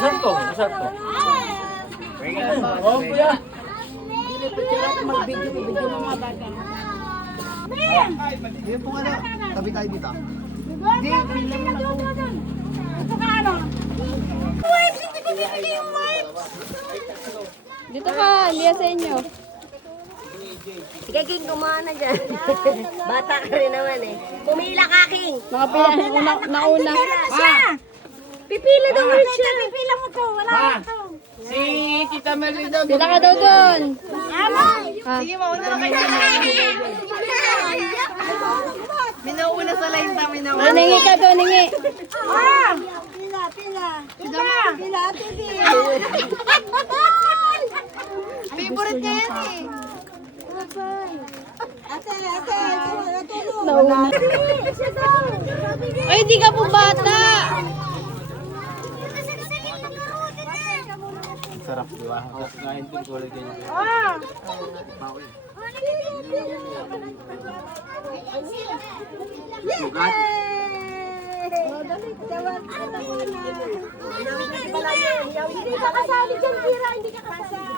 Masarap to. Masarap to. Oh, kuya. Mag-video mo mga bata. Yun po ano, tabi tayo dito. Hindi, bilang mo na po. Ito ka ano? Wipes! Hindi ko binigay yung wipes! Dito ka, liya sa inyo. Sige, King, kumana dyan. Bata ka rin naman eh. Pumila ka, King. Mga pila, nauna. Pipila daw ulit siya. Pipila mo to, wala na to. Si Tita Mary daw. Pila ka daw doon. Ano? Sige, mauna na kayo. Minauna sa line ta, minauna. Ningi ka doon, ningi. Ah! Pila, pila. Pila, pila, pila. Favorite niya yan eh. Ate, tulong. Nauna. Ay, di ka po bata. Sarap, di ba? Kain din ko ulit ganyan. Ah! Hindi ka kasali dyan, Kira. Hindi ka kasali.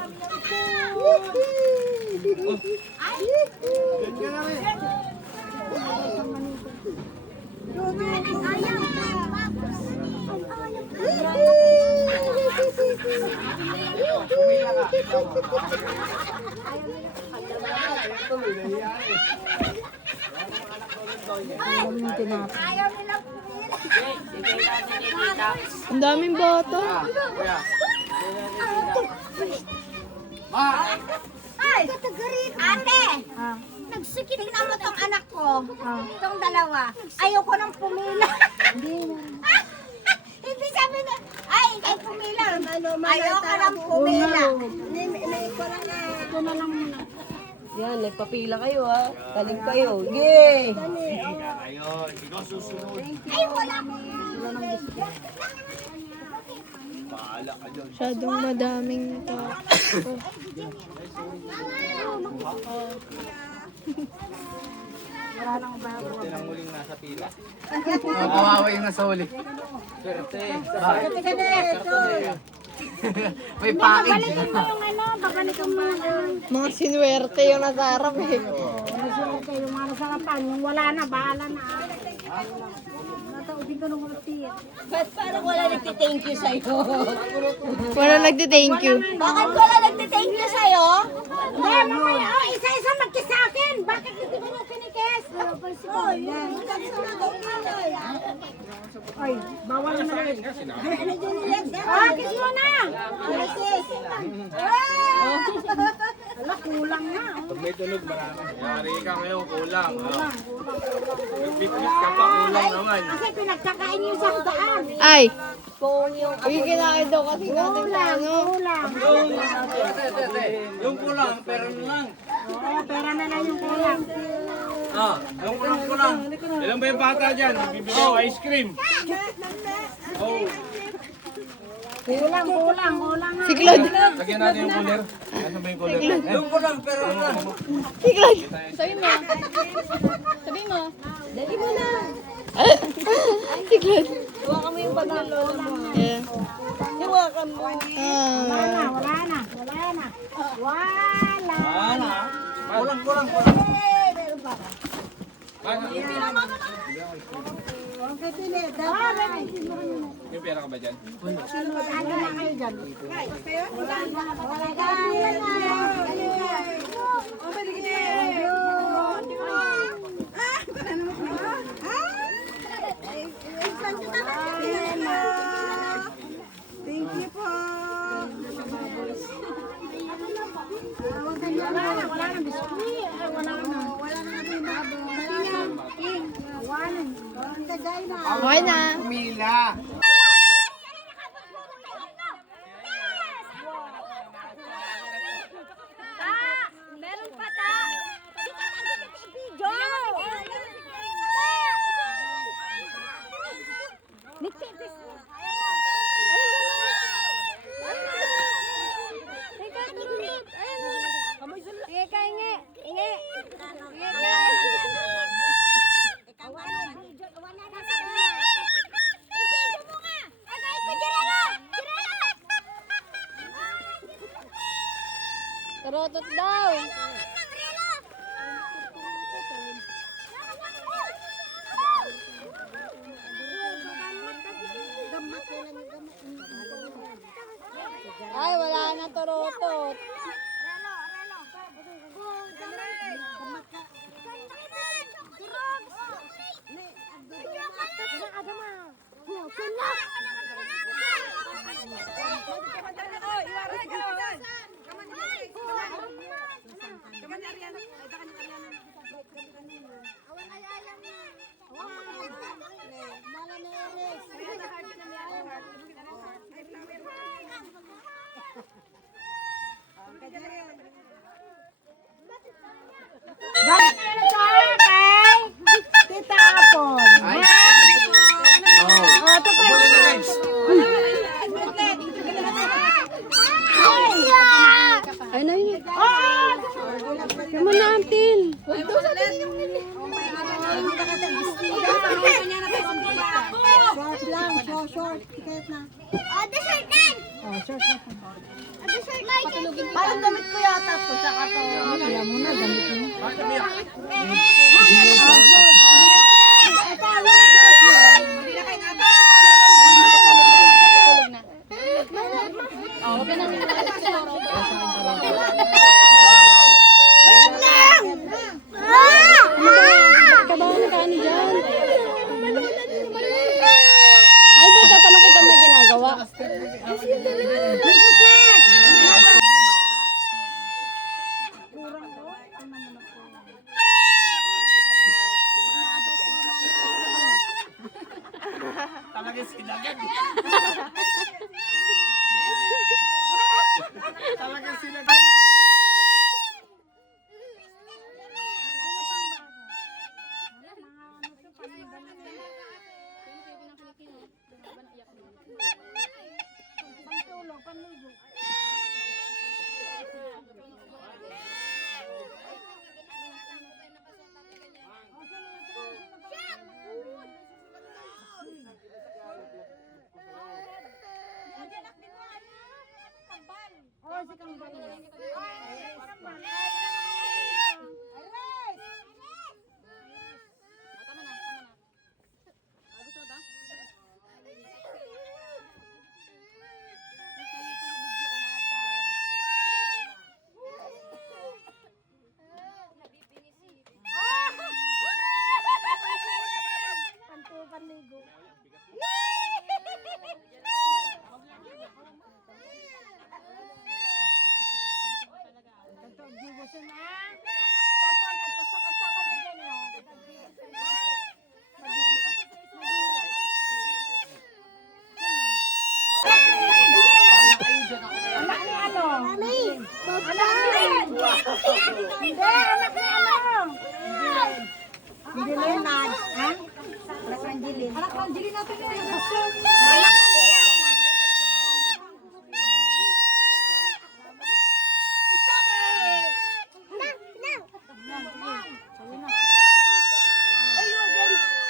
Ang daming bata. Ay! Ate! Tingnan mo tong anak ko. Itong dalawa. Ayoko nang pumila. Hindi sabi na, ay, ikaw pumila. Ayoko nang pumila. Ito na lang muna. Yan, nagpapila kayo ha. Galing kayo. Yay! Ayun, ikaw susunod. Ay, wala. Paala ka dyan. Masyadong madaming tao. Swerte lang muling nasa pila. Kawawa yung nasa huli. Swerte. May package. Babalikin mo yung ano, babalikan mo yung Mga sinuwerte yung nasa harap eh. yung mga nasarapan. Yung wala na, bahala na. Nataubin ko nung ulti. Ba't parang wala nagti-thank you sa'yo? Wala nagdi-thank you. Bakit wala nagti-thank you sa'yo? Hindi, mamaya, isa-isa magkis sa akin. Bakit hindi mo na kinikis? Ay, bawal na rin. Ah, kiss mo na. Ala, kulang na. Pag may tunog, marami. Yari ka ngayon, kulang. Nag-picnic ka pa, kulang naman. Kasi pinagkakain niyo sa daan. Ay! Uy, kinain daw kasi natin sa ano. Kulang. Yung kulang, pero lang. Oo, pera na lang yung kulang. Ah, yung kulang. Ilan ba yung bata dyan? Bibigyan ko ice cream. Oh, Kulang na. Si Claude. lagyan natin yung cooler. Ano ba yung cooler? Yung kulang, pero lang. Si Claude. Sabi mo. Sabi mo. Dali mo na. Si Claude. Huwag mo yung bag ng lola mo. Yeah. Huwakan mo. Ah. Wala na. Kulang. May pera ka ba dyan? Thank you po. Wala na biskuit. Wala na. Okay na. Pumila. Meron pa ta. Tarotot daw. Ay, wala na tarotot. Tita Apon. Ay. Ay, na yun. Naman natin. Short lang, short. Tiket na. Dessert din! Short. Dessert like Parang damit ko yata to, tsaka to. Kaya mo na, damit mo. Kabahan na kaano dyan. Ay, ba, tatanong kita may ginagawa. Talaga sinagat. Talaga sinagat.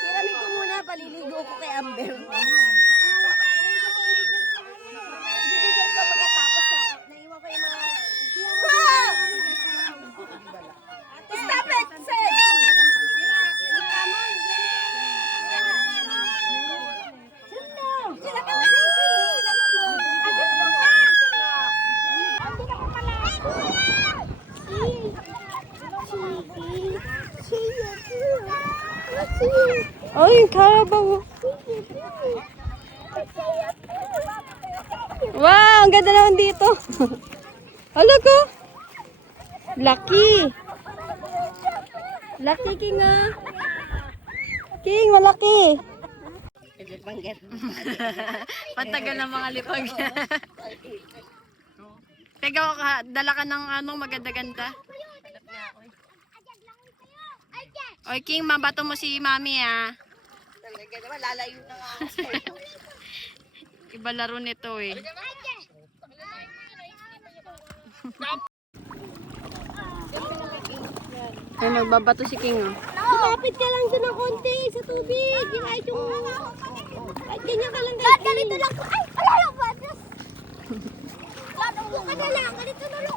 Hiramin ko muna, paliligo ko kay Amber. Ibibigay ko pagkatapos ako. Naiwan ko yung mga... Stop it! Sid! Sila ka na Ay, karabaw. Wow, ang ganda naman dito. Hala ko. Lucky. Lucky, King ah. King, malaki. Patagal ng mga lipag. Teka, dala ka ng anong maganda-ganda. Oy, King, mabato mo si Mami ah. Talaga naman, lalayo na nga ako sa'yo. Iba laro nito eh. Ay, nagbabato si King oh. Lumapit ka lang dyan ng konti sa tubig. Yung kahit yung... Kahit ganyan ka lang guys. Ganito lang. Ay, wala yung batas. Ganito ka na lang. Ganito na lang.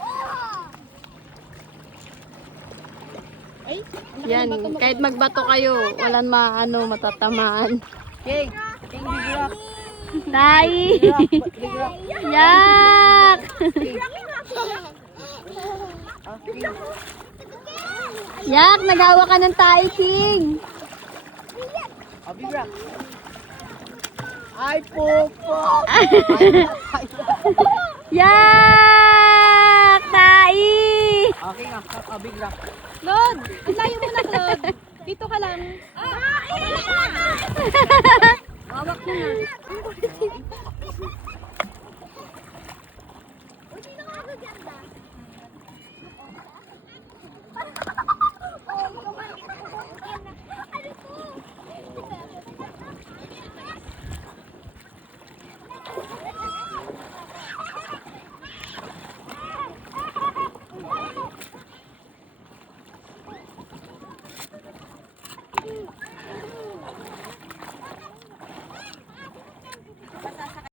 Yan, kahit magbato kayo, walang matatamaan. King, King Big Rock. Tai! Big Rock. Yak! Yak, nagawa ka ng tai, King! Oh, Big Rock. Ay, popo. Yak! Tai! Okay nga, Big Rock. Claude! Ang layo mo na, Claude! Dito ka lang. Hawak mo na.